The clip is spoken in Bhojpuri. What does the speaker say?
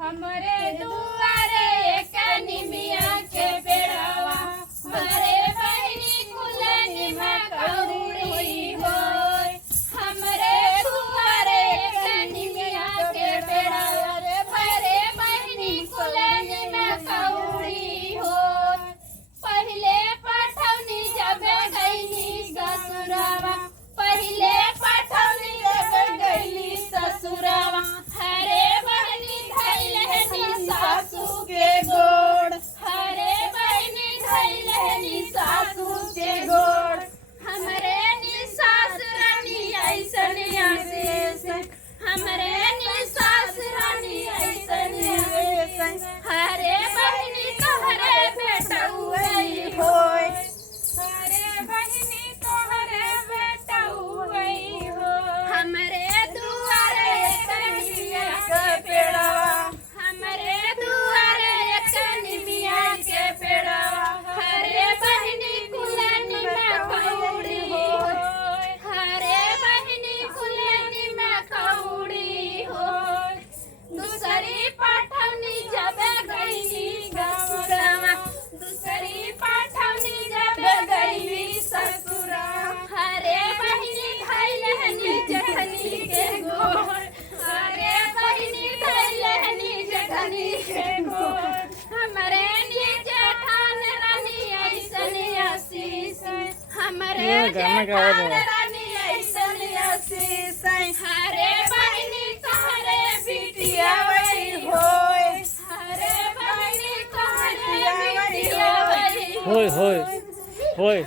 हमरे दुआरे एक निमिया के पेड़वा हरे बहनी कुलनी में कौड़ी होय। हमरे दुआरे एक निमिया के पेड़वा हरे बहनी कुलनी में कौड़ी होय। पहले पठौनी जब गईली ससुरवा पहले पठौनी जब गईली ससुरवा हरे सासू के गोड़ हरे बहनी धैलनी सासू के गोड़। हमरे नी सास रानी ऐसन आशीष हमरे नी सास रानी ऐसन आशीष हरे बहनी तोहरे बेटौई होय। हरे बहनी तोहरे बेटौई होय। हमरे दुआरे कनिया के पेड़वा हमरे दुआरे एक निमिया के पेड़वा हरे बहनी कुलनी में कौड़ी होय। हरे बहनी कुलनी में कौड़ी होय। दूसरी पठौनी जब गईली ससुरवा दूसरी पठौनी जब गईली ससुरवा हरे बहनी धैलनी जेठनी के गोड़ हरे बहनी धैलनी जेठनी के गोड़। हमरे नी जेठान रानी ऐसन आशीष हमरे जेठान रानी ऐसन आशीष हरे बहनी तोहरे बिटिया वही होय। हरे बहनी तोहरे बिटिया वही होय होय होय।